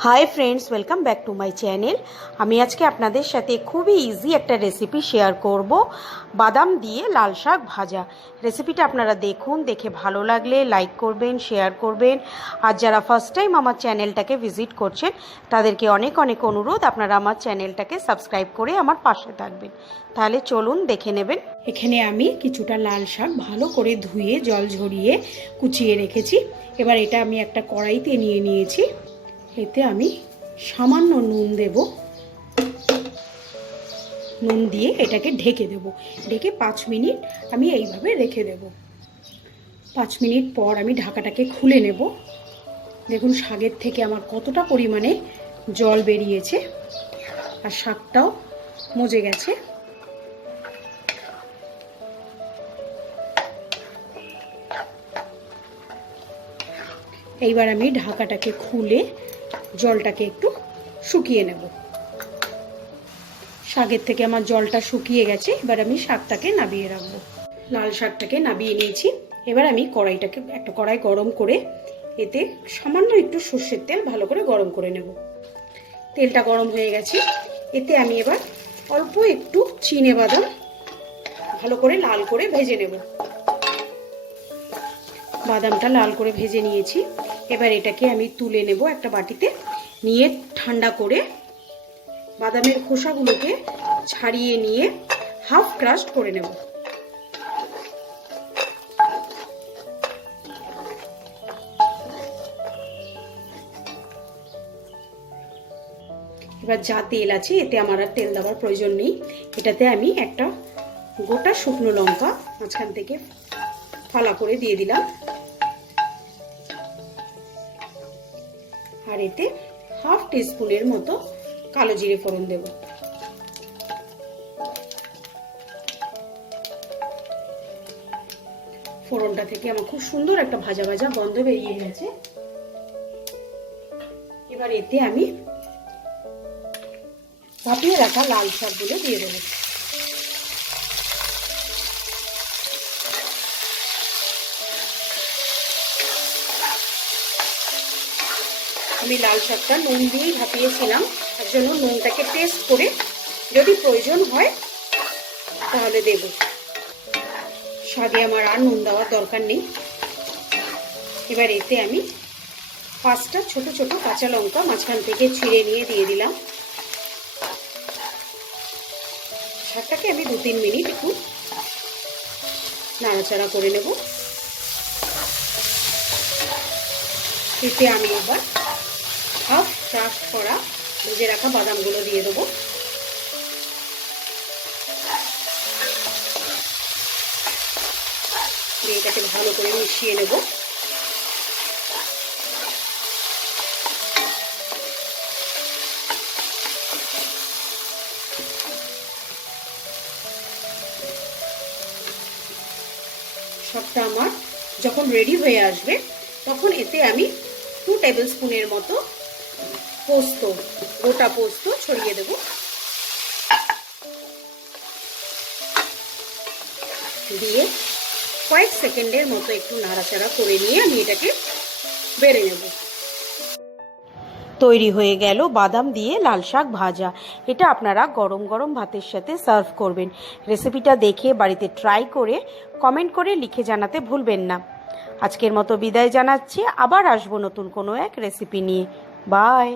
High friends welcome back to my channel. আমি আজকে আপনাদের সাথে খুবই ইজি একটা রেসিপি শেয়ার করব, বাদাম দিয়ে লাল শাক ভাজা। রেসিপিটা আপনারা দেখুন, দেখে ভালো লাগলে লাইক করবেন, শেয়ার করবেন। আর যারা ফার্স্ট টাইম আমার চ্যানেলটাকে ভিজিট করছেন তাদেরকে অনেক অনেক অনুরোধ, আপনারা আমার চ্যানেলটাকে সাবস্ক্রাইব করে আমার পাশে থাকবেন। তাহলে চলুন দেখে নেবেন। এখানে আমি কিছুটা লাল শাক ভালো করে ধুয়ে জল ঝরিয়ে কুচিয়ে রেখেছি। এবার এটা আমি একটা কড়াইতে নিয়ে নিয়েছি। এতে আমি সামান্য নুন দেব, নুন দিয়ে এটাকে ঢেকে দেব। ঢেকে 5 মিনিট আমি এইভাবে রেখে দেব। 5 মিনিট পর আমি ঢাকাটাকে খুলে নেব। দেখুন শাকের থেকে আমার কতটা পরিমাণে জল বেরিয়েছে আর শাকটাও মজে গেছে। এইবার আমি ঢাকাটাকে খুলে জলটাকে একটু শুকিয়ে নেব। শাকের থেকে আমার জলটা শুকিয়ে গেছে। এবার আমি শাকটাকে নাবিয়ে রাখবো। লাল শাকটাকে নাবিয়ে নিয়েছি। এবার আমি একটা কড়াই গরম করে এতে সামান্য একটু সর্ষের তেল ভালো করে গরম করে নেব। তেলটা গরম হয়ে গেছে। এতে আমি এবার অল্প একটু চিনে বাদাম ভালো করে লাল করে ভেজে নেব। বাদামটা লাল করে ভেজে নিয়েছি। এবার এটাকে আমি তুলে নেব একটা বাটিতে, নিয়ে ঠান্ডা করে বাদামের খোসাগুলোকে ছাড়িয়ে নিয়ে হাফ ক্রাস্ট করে নেব। এবার যা তেল আছে এতে আমার আর তেল দেওয়ার প্রয়োজন নেই। এটাতে আমি একটা গোটা শুকনো লঙ্কা মাঝখান থেকে ফালা করে দিয়ে দিলাম। আর এতে হাফ টিস্পুনের মতো কালো জিরে ফোড়ন দেব। ফোড়নটা থেকে আমার খুব সুন্দর একটা ভাজা ভাজা গন্ধ বেরিয়ে গেছে। এবার এতে আমি ভাপিয়ে রাখা লাল শাকগুলো দিয়ে দেব। আমি লাল শাকটা নুন দিয়েই ভাপিয়েছিলাম, তার জন্য নুনটাকে টেস্ট করে যদি প্রয়োজন হয় তাহলে দেব। শাকে আমার আর নুন দেওয়ার দরকার নেই। এবার এতে আমি 5টা ছোট ছোট কাঁচা লঙ্কা মাঝখান থেকে ছিঁড়ে নিয়ে দিয়ে দিলাম। শাকটাকে আমি 2-3 মিনিট একটু নাড়াচাড়া করে নেব। এতে আমি এবার হাফ ক্রাশ করা ভেজে রাখা বাদামগুলো দিয়ে দেবো। এটাকে ভালো করে মিশিয়ে নেব। সবটা আমার যখন রেডি হয়ে আসবে তখন এতে আমি 2 টেবিল স্পুনের মতো গোটা পোস্ত ছড়িয়ে দেব। দিয়ে কয়েক সেকেন্ডের মতো একটু নাড়াচাড়া করে নিয়ে আমি এটাকে বেড়ে নেব। তৈরি হয়ে গেল বাদাম দিয়ে লাল শাক ভাজা। এটা আপনারা গরম গরম ভাতের সাথে সার্ভ করবেন। রেসিপিটা দেখে বাড়িতে ট্রাই করে কমেন্ট করে লিখে জানাতে ভুলবেন না। আজকের মতো বিদায় জানাচ্ছি। আবার আসবো নতুন কোনো এক রেসিপি নিয়ে। বাই।